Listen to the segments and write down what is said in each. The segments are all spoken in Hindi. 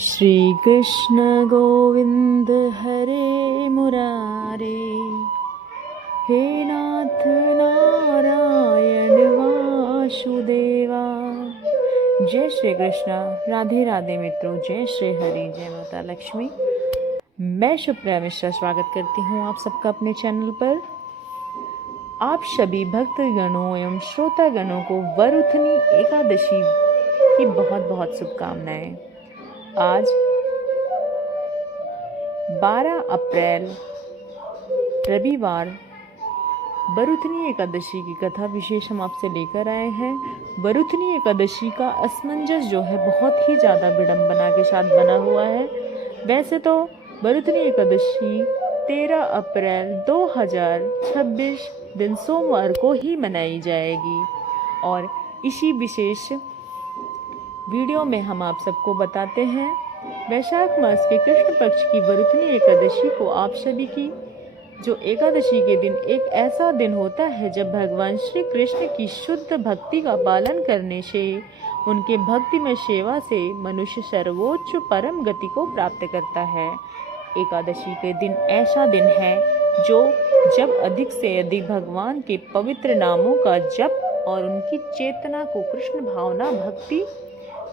श्री कृष्ण गोविंद हरे मुरारे, हे नाथ नारायण वासुदेवा। जय श्री कृष्णा। राधे राधे मित्रों, जय श्री हरि, जय माता लक्ष्मी। मैं सुप्रिया मिश्रा स्वागत करती हूँ आप सबका अपने चैनल पर। आप सभी भक्तगणों एवं श्रोतागणों को वरुथनी एकादशी की बहुत बहुत शुभकामनाएं। आज 12 अप्रैल रविवार वरुथनी एकादशी की कथा विशेष हम आपसे लेकर आए हैं। वरुथनी एकादशी का असमंजस जो है बहुत ही ज़्यादा विडंबना के साथ बना हुआ है। वैसे तो वरुथनी एकादशी 13 अप्रैल 2026 दिन सोमवार को ही मनाई जाएगी और इसी विशेष वीडियो में हम आप सबको बताते हैं वैशाख मास के कृष्ण पक्ष की वरुथनी एकादशी को आप सभी की जो एकादशी के दिन एक ऐसा दिन होता है जब भगवान श्री कृष्ण की शुद्ध भक्ति का पालन करने से, उनके भक्ति में सेवा से मनुष्य सर्वोच्च परम गति को प्राप्त करता है। एकादशी के दिन ऐसा दिन है जो जब अधिक से अधिक भगवान के पवित्र नामों का जप और उनकी चेतना को कृष्ण भावना भक्ति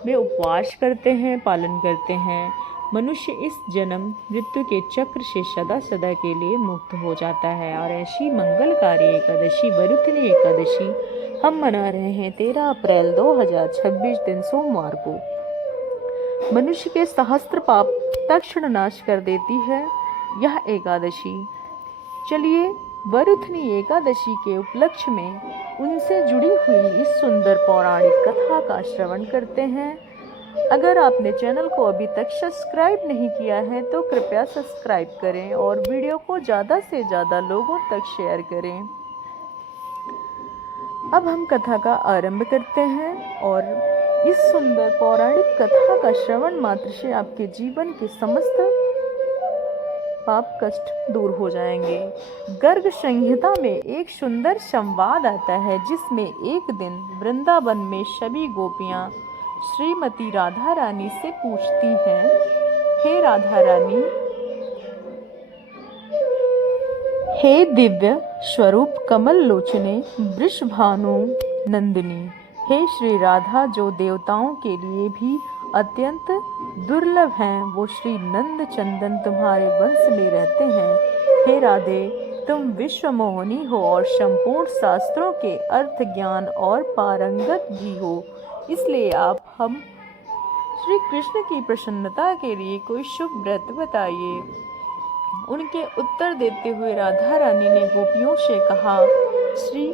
में उपवास करते हैं, पालन करते हैं, मनुष्य इस जन्म मृत्यु के चक्र से सदा सदा के लिए मुक्त हो जाता है। और ऐसी मंगलकारी एकादशी वरुथनी एकादशी हम मना रहे हैं 13 अप्रैल 2026 दिन सोमवार को। मनुष्य के सहस्त्र पाप तत्क्षण नाश कर देती है यह एकादशी। चलिए वरुथनी एकादशी के उपलक्ष्य में उनसे जुड़ी हुई इस सुंदर पौराणिक कथा का श्रवण करते हैं। अगर आपने चैनल को अभी तक सब्सक्राइब नहीं किया है तो कृपया सब्सक्राइब करें और वीडियो को ज़्यादा से ज़्यादा लोगों तक शेयर करें। अब हम कथा का आरंभ करते हैं और इस सुंदर पौराणिक कथा का श्रवण मात्र से आपके जीवन के समस्त पाप कष्ट दूर हो जाएंगे। गर्ग संहिता में एक सुंदर संवाद आता है जिसमें एक दिन वृंदावन में सभी गोपियां श्रीमती राधा रानी से पूछती हैं, हे राधा रानी, हे दिव्य स्वरूप कमल लोचने वृषभानु नंदिनी, हे श्री राधा जो देवताओं के लिए भी अत्यंत दुर्लभ हैं, वो श्री नंद चंदन तुम्हारे वंश में रहते हैं। हे राधे, तुम विश्व मोहिनी हो और संपूर्ण शास्त्रों के अर्थ ज्ञान और पारंगत भी हो, इसलिए आप हम श्री कृष्ण की प्रसन्नता के लिए कोई शुभ व्रत बताइए। उनके उत्तर देते हुए राधा रानी ने गोपियों से कहा, श्री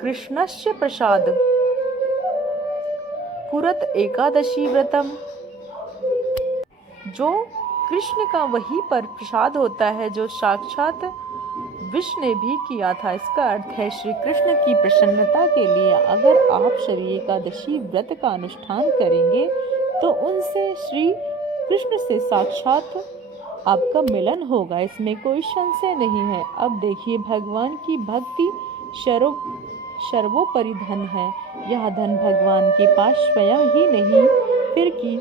कृष्णस्य प्रसाद पुरत एकादशी व्रतम, जो कृष्ण का वही पर प्रसाद होता है जो साक्षात विष्णु ने भी किया था। इसका अर्थ है श्री कृष्ण की प्रसन्नता के लिए अगर आप श्री एकादशी व्रत का अनुष्ठान करेंगे तो उनसे श्री कृष्ण से साक्षात आपका मिलन होगा, इसमें कोई संशय नहीं है। अब देखिए, भगवान की भक्ति सर्वोपरि धन है। यह धन भगवान के पास स्वयं ही नहीं फिर कि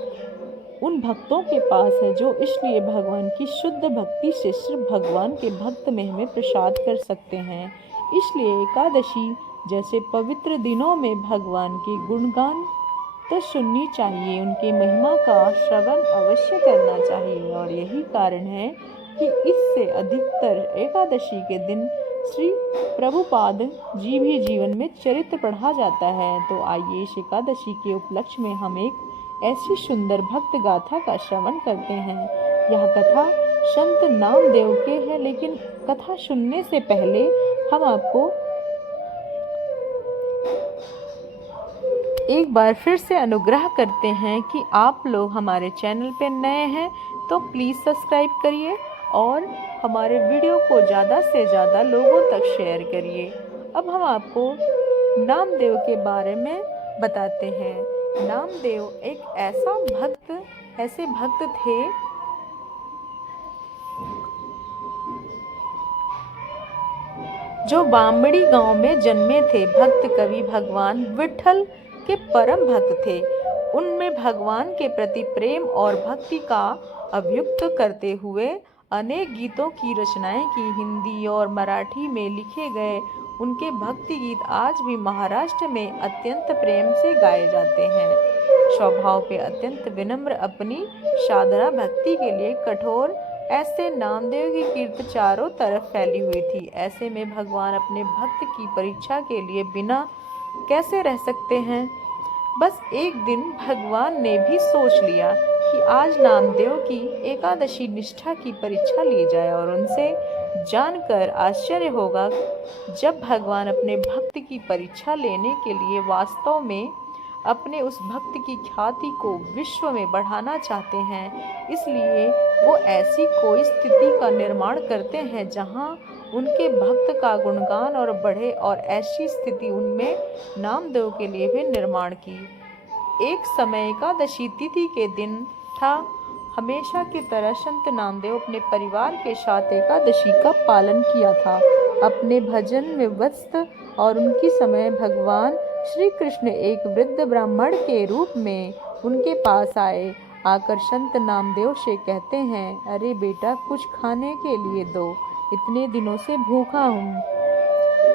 उन भक्तों के पास है जो इसलिए भगवान की शुद्ध भक्ति से सिर्फ भगवान के भक्त में हमें प्रसाद कर सकते हैं। इसलिए एकादशी जैसे पवित्र दिनों में भगवान के गुणगान तो सुननी चाहिए, उनके महिमा का श्रवण अवश्य करना चाहिए। और यही कारण है कि इससे अधिकतर एकादशी के दिन श्री प्रभुपाद जी भी जीवन में चरित्र पढ़ा जाता है। तो आइए इस एकादशी के उपलक्ष्य में हम एक ऐसी सुंदर भक्त गाथा का श्रवण करते हैं। यह कथा संत नामदेव के है, लेकिन कथा सुनने से पहले हम आपको एक बार फिर से अनुग्रह करते हैं कि आप लोग हमारे चैनल पे नए हैं तो प्लीज़ सब्सक्राइब करिए और हमारे वीडियो को ज़्यादा से ज़्यादा लोगों तक शेयर करिए। अब हम आपको नामदेव के बारे में बताते हैं। नामदेव एक ऐसे भक्त थे जो बामड़ी गांव में जन्मे थे। भक्त कवि भगवान विठल के परम भक्त थे। उनमें भगवान के प्रति प्रेम और भक्ति का अभिव्यक्त करते हुए अनेक गीतों की रचनाएं की। हिंदी और मराठी में लिखे गए उनके भक्ति गीत आज भी महाराष्ट्र में अत्यंत प्रेम से गाए जाते हैं। स्वभाव पे अत्यंत विनम्र, अपनी साधना भक्ति के लिए कठोर, ऐसे नामदेव की कीर्ति चारों तरफ फैली हुई थी। ऐसे में भगवान अपने भक्त की परीक्षा के लिए बिना कैसे रह सकते हैं। बस एक दिन भगवान ने भी सोच लिया कि आज नामदेव की एकादशी निष्ठा की परीक्षा ली जाए, और उनसे जानकर आश्चर्य होगा जब भगवान अपने भक्त की परीक्षा लेने के लिए वास्तव में अपने उस भक्त की ख्याति को विश्व में बढ़ाना चाहते हैं। इसलिए वो ऐसी कोई स्थिति का निर्माण करते हैं जहां उनके भक्त का गुणगान और बढ़े, और ऐसी स्थिति उनमें नामदेव के लिए भी निर्माण की। एक समय एकादशी तिथि के दिन था। हमेशा की तरह संत नामदेव अपने परिवार के साथ एकादशी का पालन किया था। अपने भजन में व्यस्त और उनकी समय भगवान श्री कृष्ण एक वृद्ध ब्राह्मण के रूप में उनके पास आए। आकर संत नामदेव से कहते हैं, अरे बेटा, कुछ खाने के लिए दो, इतने दिनों से भूखा हूँ,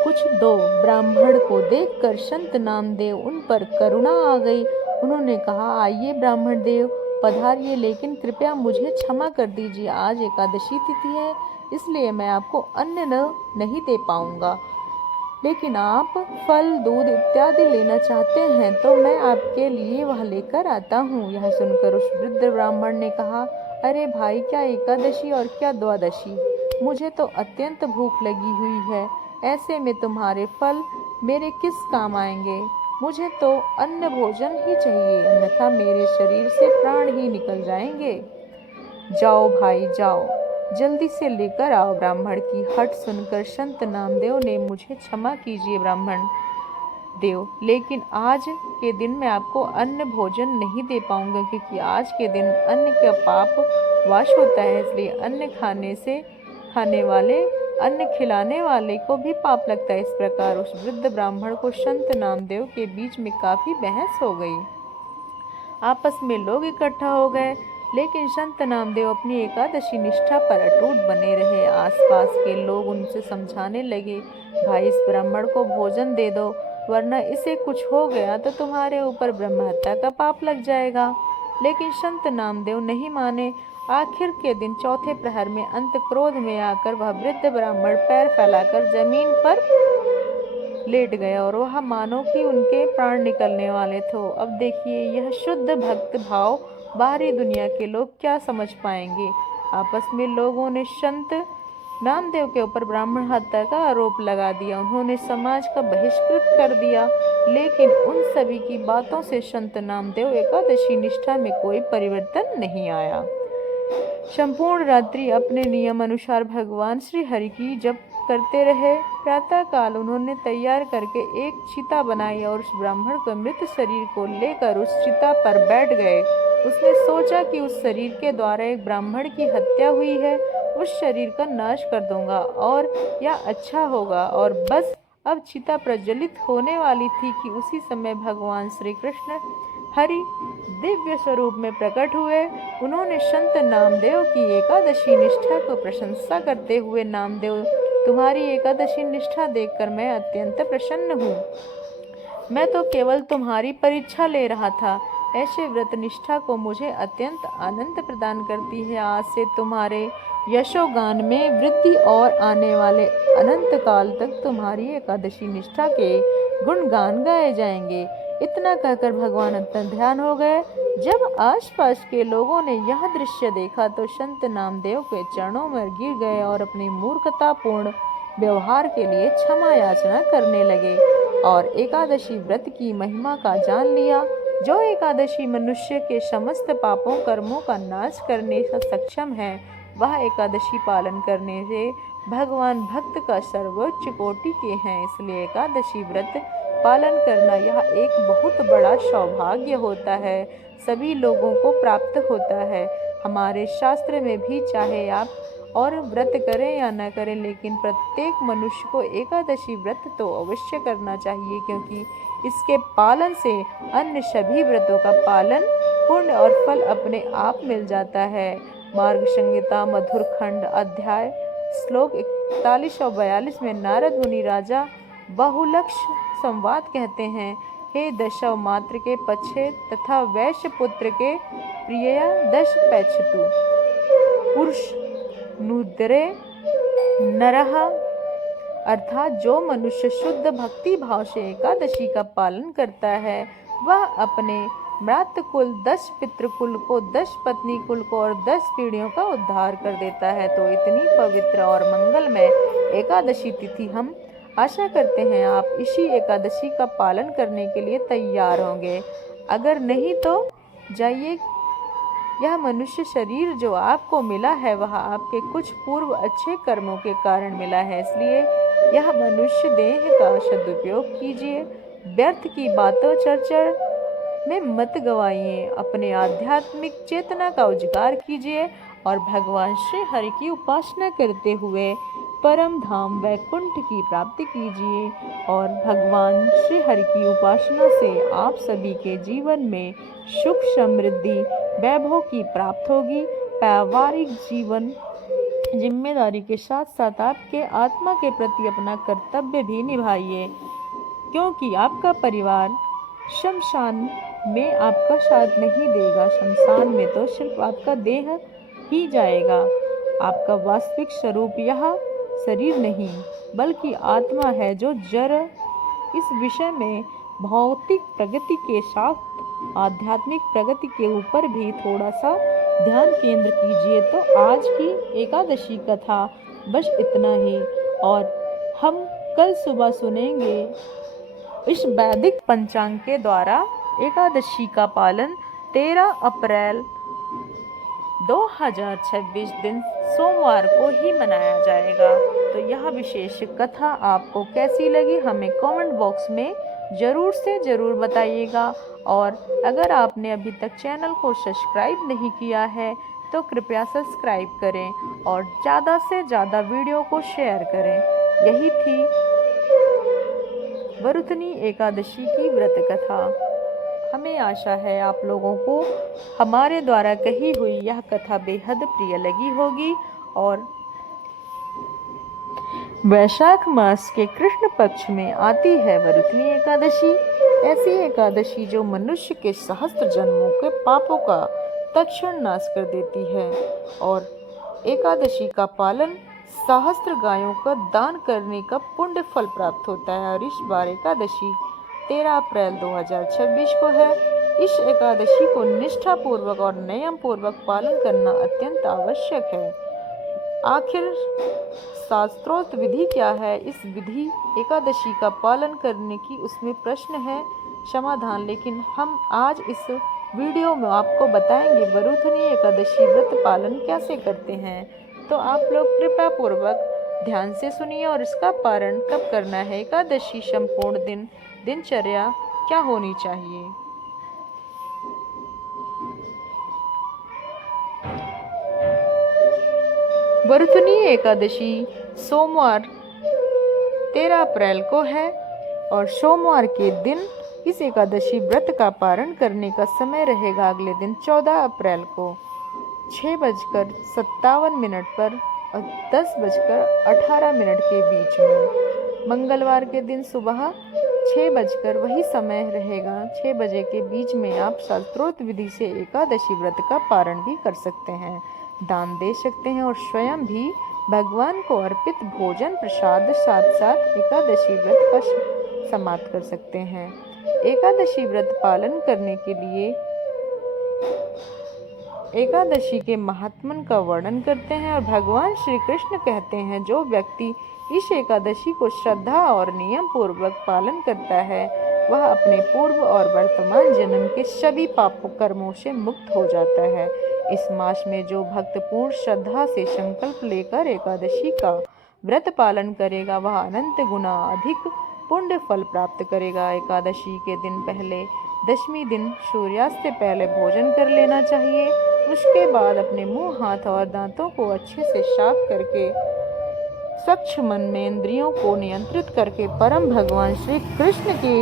कुछ दो। ब्राह्मण को देखकर संत नामदेव उन पर करुणा आ गई। उन्होंने कहा, आइए ब्राह्मण देव, पधारिए, लेकिन कृपया मुझे क्षमा कर दीजिए। आज एकादशी तिथि है, इसलिए मैं आपको अन्न नहीं दे पाऊंगा, लेकिन आप फल, दूध इत्यादि लेना चाहते हैं तो मैं आपके लिए वह लेकर आता हूँ। यह सुनकर उस वृद्ध ब्राह्मण ने कहा, अरे भाई, क्या एकादशी और क्या द्वादशी, मुझे तो अत्यंत भूख लगी हुई है। ऐसे में तुम्हारे फल मेरे किस काम आएंगे। मुझे तो अन्न भोजन ही चाहिए, अन्यथा मेरे शरीर से प्राण ही निकल जाएंगे। जाओ भाई जाओ, जल्दी से लेकर आओ। ब्राह्मण की हट सुनकर संत नामदेव ने, मुझे क्षमा कीजिए ब्राह्मण देव, लेकिन आज के दिन मैं आपको अन्न भोजन नहीं दे पाऊंगा, क्योंकि आज के दिन अन्न का पाप वाश होता है। इसलिए अन्न खिलाने वाले को भी पाप लगता है। इस प्रकार उस वृद्ध ब्राह्मण को संत नामदेव के बीच में काफी बहस हो गई। आपस में लोग इकट्ठा हो गए, लेकिन संत नामदेव अपनी एकादशी निष्ठा पर अटूट बने रहे। आसपास के लोग उनसे समझाने लगे, भाई, इस ब्राह्मण को भोजन दे दो, वरना इसे कुछ हो गया तो तुम्हारे ऊपर ब्रह्म हत्या का पाप लग जाएगा। लेकिन संत नामदेव नहीं माने। आखिर के दिन चौथे प्रहर में अंत क्रोध में आकर वह वृद्ध ब्राह्मण पैर फैलाकर जमीन पर लेट गया, और वह मानो कि उनके प्राण निकलने वाले थे। अब देखिए, यह शुद्ध भक्त भाव बाहरी दुनिया के लोग क्या समझ पाएंगे। आपस में लोगों ने संत नामदेव के ऊपर ब्राह्मण हत्या का आरोप लगा दिया। उन्होंने समाज का बहिष्कृत कर दिया। लेकिन उन सभी की बातों से संत नामदेव एकादशी निष्ठा में कोई परिवर्तन नहीं आया। संपूर्ण रात्रि अपने नियम अनुसार भगवान श्री हरि की जप करते रहे। प्रातः काल उन्होंने तैयार करके एक चिता बनाई और उस ब्राह्मण के मृत शरीर को लेकर उस चिता पर बैठ गए। उसने सोचा कि उस शरीर के द्वारा एक ब्राह्मण की हत्या हुई है, उस शरीर का नाश कर दूंगा और यह अच्छा होगा। और बस अब चिता प्रज्वलित होने वाली थी कि उसी समय भगवान श्री कृष्ण हरि दिव्य स्वरूप में प्रकट हुए। उन्होंने संत नामदेव की एकादशी निष्ठा को प्रशंसा करते हुए, नामदेव, तुम्हारी एकादशी निष्ठा देखकर मैं अत्यंत प्रसन्न हूँ। मैं तो केवल तुम्हारी परीक्षा ले रहा था। ऐसे व्रत निष्ठा को मुझे अत्यंत आनंद प्रदान करती है। आज से तुम्हारे यशोगान में वृद्धि और आने वाले अनंत काल तक तुम्हारी एकादशी निष्ठा के गुणगान गाए जाएंगे। इतना कहकर भगवान अत्यंत ध्यान हो गए। जब आसपास के लोगों ने यह दृश्य देखा तो संत नामदेव के चरणों में गिर गए और अपनी मूर्खतापूर्ण व्यवहार के लिए क्षमा याचना करने लगे और एकादशी व्रत की महिमा का जान लिया। जो एकादशी मनुष्य के समस्त पापों कर्मों का नाश करने का सक्षम है, वह एकादशी पालन करने से भगवान भक्त का सर्वोच्च कोटि के हैं। इसलिए एकादशी व्रत पालन करना यह एक बहुत बड़ा सौभाग्य होता है, सभी लोगों को प्राप्त होता है। हमारे शास्त्र में भी, चाहे आप और व्रत करें या न करें, लेकिन प्रत्येक मनुष्य को एकादशी व्रत तो अवश्य करना चाहिए, क्योंकि इसके पालन से अन्य सभी व्रतों का पालन पुण्य और फल अपने आप मिल जाता है। मार्ग संहिता मधुर खंड अध्याय श्लोक 41 और 42 में नारद मुनि राजा बहुलक्ष संवाद कहते हैं, हे दशव मात्र के पक्षे तथा वैश्य पुत्र के प्रिया दश पैच्छतु पुरुष नुद्रे नरः, अर्थात जो मनुष्य शुद्ध भक्ति भाव से एकादशी का पालन करता है वह अपने मातृकुल 10 पितृकुल को, 10 पत्नी कुल को और 10 पीढ़ियों का उद्धार कर देता है। तो इतनी पवित्र और मंगलमय एकादशी तिथि हम आशा करते हैं आप इसी एकादशी का पालन करने के लिए तैयार होंगे। अगर नहीं तो जाइए, यह मनुष्य शरीर जो आपको मिला है वह आपके कुछ पूर्व अच्छे कर्मों के कारण मिला है, इसलिए यह मनुष्य देह का सदुपयोग कीजिए। व्यर्थ की बातों चर्चा में मत गवाइए, अपने आध्यात्मिक चेतना का उजागर कीजिए और भगवान श्री हरि की उपासना करते हुए परम धाम वैकुंठ की प्राप्ति कीजिए। और भगवान श्री हरि की उपासना से आप सभी के जीवन में सुख समृद्धि वैभव की प्राप्त होगी। पारिवारिक जीवन जिम्मेदारी के साथ साथ आपके आत्मा के प्रति अपना कर्तव्य भी निभाइए, क्योंकि आपका परिवार शमशान में आपका साथ नहीं देगा। शमशान में तो सिर्फ आपका देह ही जाएगा, आपका वास्तविक स्वरूप यह शरीर नहीं बल्कि आत्मा है जो जड़। इस विषय में भौतिक प्रगति के साथ आध्यात्मिक प्रगति के ऊपर भी थोड़ा सा ध्यान केंद्र कीजिए। तो आज की एकादशी कथा बस इतना ही, और हम कल सुबह सुनेंगे इस वैदिक पंचांग के द्वारा एकादशी का पालन 13 अप्रैल 2026 दिन सोमवार को ही मनाया जाएगा। तो यह विशेष कथा आपको कैसी लगी हमें कमेंट बॉक्स में ज़रूर से ज़रूर बताइएगा। और अगर आपने अभी तक चैनल को सब्सक्राइब नहीं किया है तो कृपया सब्सक्राइब करें और ज़्यादा से ज़्यादा वीडियो को शेयर करें। यही थी वरुथनी एकादशी की व्रत कथा। हमें आशा है आप लोगों को हमारे द्वारा कही हुई यह कथा बेहद प्रिय लगी होगी। और वैशाख मास के कृष्ण पक्ष में आती है वरुथनी एकादशी, ऐसी एकादशी जो मनुष्य के सहस्त्र जन्मों के पापों का तत्क्षण नाश कर देती है। और एकादशी का पालन सहस्त्र गायों का दान करने का पुण्य फल प्राप्त होता है। और इस बार एकादशी 13 अप्रैल 2026 को है। इस एकादशी को निष्ठा पूर्वक और नियम पूर्वक पालन करना अत्यंत आवश्यक है। आखिर शास्त्रोक्त विधि क्या है? इस विधि एकादशी का पालन करने की उसमें प्रश्न है समाधान, लेकिन हम आज इस वीडियो में आपको बताएंगे वरुथनी एकादशी व्रत पालन कैसे करते हैं। तो आप लोग कृपया पूर्वक ध्यान से सुनिए और इसका पालन कब करना है, एकादशी संपूर्ण दिन दिनचर्या क्या होनी चाहिए। वरुथनी एकादशी सोमवार 13 अप्रैल को है और सोमवार के दिन इस एकादशी व्रत का पारण करने का समय रहेगा अगले दिन 14 अप्रैल को 6:57 पर और 10:18 के बीच में। मंगलवार के दिन सुबह 6 वही समय रहेगा 6 बजे के बीच में आप शास्त्रोक्त विधि से एकादशी व्रत का पारण भी कर सकते हैं, दान दे सकते हैं और स्वयं भी भगवान को अर्पित भोजन प्रसाद साथ साथ एकादशी व्रत का समाप्त कर सकते हैं। एकादशी व्रत पालन करने के लिए एकादशी के महात्मन का वर्णन करते हैं और भगवान श्री कृष्ण कहते हैं, जो व्यक्ति इस एकादशी को श्रद्धा और नियम पूर्वक पालन करता है वह अपने पूर्व और वर्तमान जन्म के सभी पापों कर्मों से मुक्त हो जाता है। इस मास में जो भक्त पूर्ण श्रद्धा से संकल्प लेकर एकादशी का व्रत पालन करेगा वह अनंत गुना अधिक पुण्य फल प्राप्त करेगा। एकादशी के दिन पहले दशमी दिन सूर्यास्त से पहले भोजन कर लेना चाहिए। उसके बाद अपने मुंह, हाथ और दांतों को अच्छे से साफ करके स्वच्छ मन में इंद्रियों को नियंत्रित करके परम भगवान श्री कृष्ण के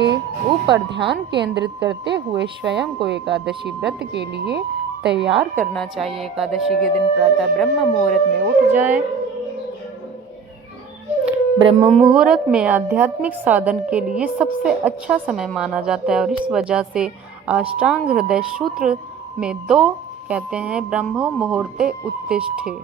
ऊपर ध्यान केंद्रित करते हुए स्वयं को एकादशी व्रत के लिए तैयार करना चाहिए। एकादशी के दिन प्रातः ब्रह्म मुहूर्त में उठ जाएं। ब्रह्म मुहूर्त में आध्यात्मिक साधन के लिए सबसे अच्छा समय माना जाता है और इस वजह से अष्टांग हृदय सूत्र में 2 कहते हैं, ब्रह्मो मुहूर्ते उत्तिष्ठे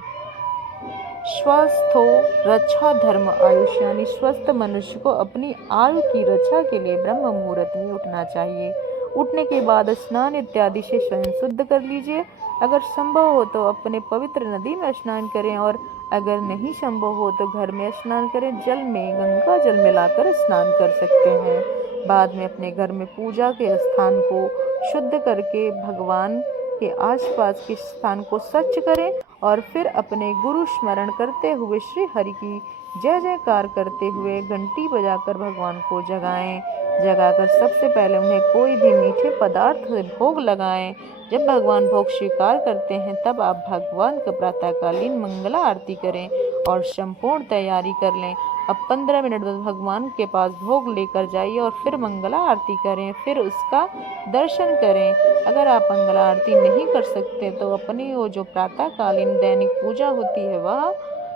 स्वस्थो रक्षा धर्म आयुष, यानी स्वस्थ मनुष्य को अपनी आयु की रक्षा के लिए ब्रह्म मुहूर्त में उठना चाहिए। उठने के बाद स्नान इत्यादि से स्वयं शुद्ध कर लीजिए। अगर संभव हो तो अपने पवित्र नदी में स्नान करें और अगर नहीं संभव हो तो घर में स्नान करें। जल में गंगा जल मिलाकर स्नान कर सकते हैं। बाद में अपने घर में पूजा के स्थान को शुद्ध करके भगवान के आसपास के स्थान को स्वच्छ करें और फिर अपने गुरु स्मरण करते हुए श्री हरि की जय जयकार करते हुए घंटी बजाकर भगवान को जगाकर सबसे पहले उन्हें कोई भी मीठे पदार्थ से भोग लगाएं। जब भगवान भोग स्वीकार करते हैं तब आप भगवान का प्रातःकालीन मंगला आरती करें और संपूर्ण तैयारी कर लें। अब 15 मिनट बाद भगवान के पास भोग लेकर जाइए और फिर मंगला आरती करें, फिर उसका दर्शन करें। अगर आप मंगला आरती नहीं कर सकते तो अपनी वो जो प्रातःकालीन दैनिक पूजा होती है वह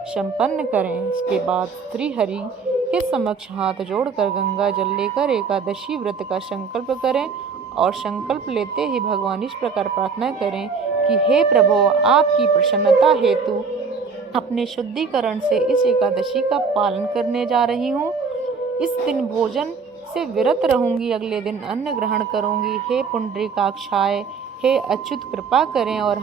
संपन्न करें। इसके बाद श्री हरि के समक्ष हाथ जोड़कर गंगा जल लेकर एकादशी व्रत का संकल्प करें और संकल्प लेते ही भगवान इस प्रकार प्रार्थना करें कि हे प्रभु, आपकी प्रसन्नता हेतु अपने शुद्धिकरण से इस एकादशी का पालन करने जा रही हूँ। इस दिन भोजन से विरत रहूंगी, अगले दिन अन्न ग्रहण करूंगी। हे पुंडरीकाक्षाय, हे अच्युत, कृपा करें और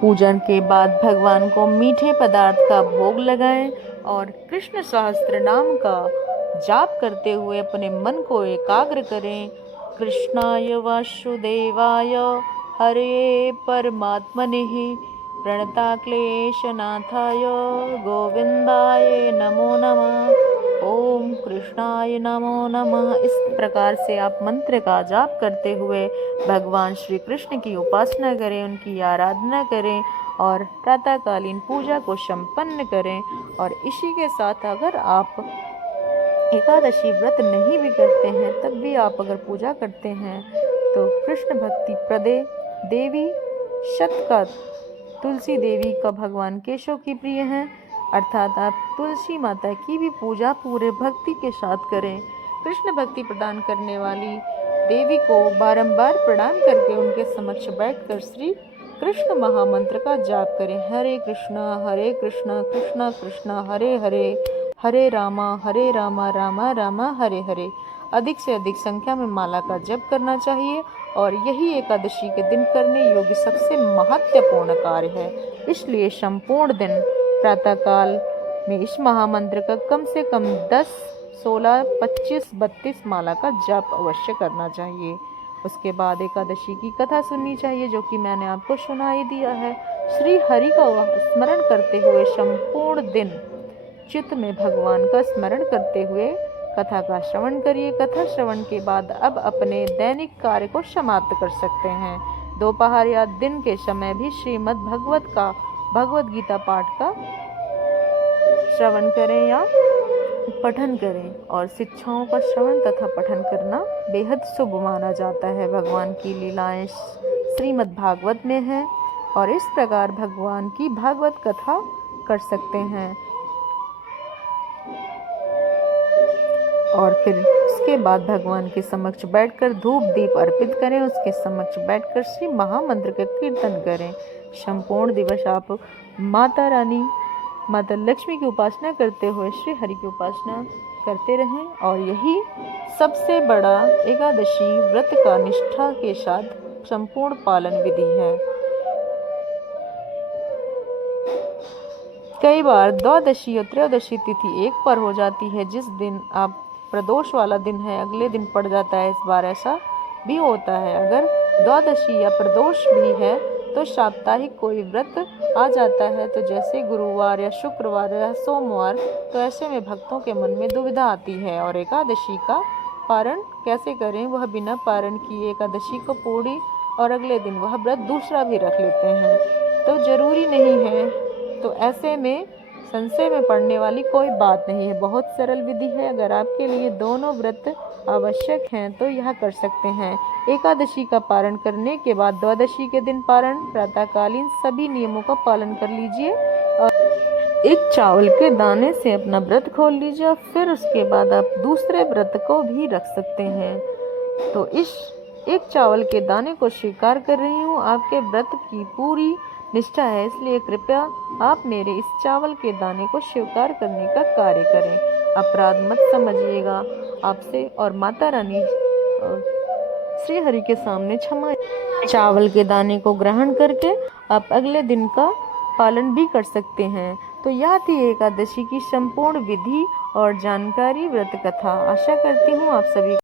पूजन के बाद भगवान को मीठे पदार्थ का भोग लगाएं और कृष्ण सहस्त्र नाम का जाप करते हुए अपने मन को एकाग्र करें। कृष्णाय वासुदेवाय हरे परमात्मने प्रणताक्लेशनाथाय गोविंदाय नमो नमः। ओम कृष्णाय नमो नमः। इस प्रकार से आप मंत्र का जाप करते हुए भगवान श्री कृष्ण की उपासना करें, उनकी आराधना करें और प्रातःकालीन पूजा को संपन्न करें। और इसी के साथ अगर आप एकादशी व्रत नहीं भी करते हैं तब भी आप अगर पूजा करते हैं तो कृष्ण भक्ति प्रदे देवी शतका तुलसी देवी का भगवान केशव की प्रिय हैं, अर्थात आप तुलसी माता की भी पूजा पूरे भक्ति के साथ करें। कृष्ण भक्ति प्रदान करने वाली देवी को बारंबार प्रणाम करके उनके समक्ष बैठकर श्री कृष्ण महामंत्र का जाप करें। हरे कृष्णा कृष्णा कृष्णा हरे हरे, हरे रामा रामा रामा हरे हरे। अधिक से अधिक संख्या में माला का जप करना चाहिए और यही एकादशी के दिन करने योग्य सबसे महत्वपूर्ण कार्य है। इसलिए संपूर्ण दिन प्रातःकाल में इस महामंत्र का कम से कम 10, 16, 25, 32 माला का जप अवश्य करना चाहिए। उसके बाद एकादशी की कथा सुननी चाहिए जो कि मैंने आपको सुनाई दिया है। श्री हरि का स्मरण करते हुए संपूर्ण दिन चित्त में भगवान का स्मरण करते हुए कथा का श्रवण करिए। कथा श्रवण के बाद अब अपने दैनिक कार्य को समाप्त कर सकते हैं। दोपहर या दिन के समय भी श्रीमद् भगवत गीता पाठ का श्रवण करें या पठन करें और शिक्षाओं का श्रवण तथा पठन करना बेहद शुभ माना जाता है। भगवान की लीलाएं श्रीमद् भागवत में हैं और इस प्रकार भगवान की भागवत कथा कर सकते हैं। और फिर उसके बाद भगवान के समक्ष बैठकर धूप दीप अर्पित करें, उसके समक्ष बैठकर श्री महामंत्र का कीर्तन करें। संपूर्ण दिवस आप माता रानी माता लक्ष्मी की उपासना करते हुए श्री हरि की उपासना करते रहें और यही सबसे बड़ा एकादशी व्रत का निष्ठा के साथ संपूर्ण पालन विधि है। कई बार द्वादशी और त्रयोदशी तिथि एक पर हो जाती है, जिस दिन आप प्रदोष वाला दिन है अगले दिन पड़ जाता है। इस बार ऐसा भी होता है। अगर द्वादशी या प्रदोष भी है तो साप्ताहिक कोई व्रत आ जाता है, तो जैसे गुरुवार या शुक्रवार या सोमवार, तो ऐसे में भक्तों के मन में दुविधा आती है और एकादशी का पारण कैसे करें, वह बिना पारण किए एकादशी को पूरी और अगले दिन वह व्रत दूसरा भी रख लेते हैं, तो जरूरी नहीं है। तो ऐसे में संशय में पड़ने वाली कोई बात नहीं है, बहुत सरल विधि है। अगर आपके लिए दोनों व्रत आवश्यक हैं तो यह कर सकते हैं। एकादशी का पारण करने के बाद द्वादशी के दिन पारण प्रातःकालीन सभी नियमों का पालन कर लीजिए और एक चावल के दाने से अपना व्रत खोल लीजिए और फिर उसके बाद आप दूसरे व्रत को भी रख सकते हैं। तो इस एक चावल के दाने को स्वीकार कर रही हूँ, आपके व्रत की पूरी निष्ठा है, इसलिए कृपया आप मेरे इस चावल के दाने को स्वीकार करने का कार्य करें। अपराध मत समझिएगा, आपसे और माता रानी और श्री हरि के सामने क्षमा। चावल के दाने को ग्रहण करके आप अगले दिन का पालन भी कर सकते हैं। तो यह थी एकादशी की संपूर्ण विधि और जानकारी व्रत कथा। आशा करती हूँ आप सभी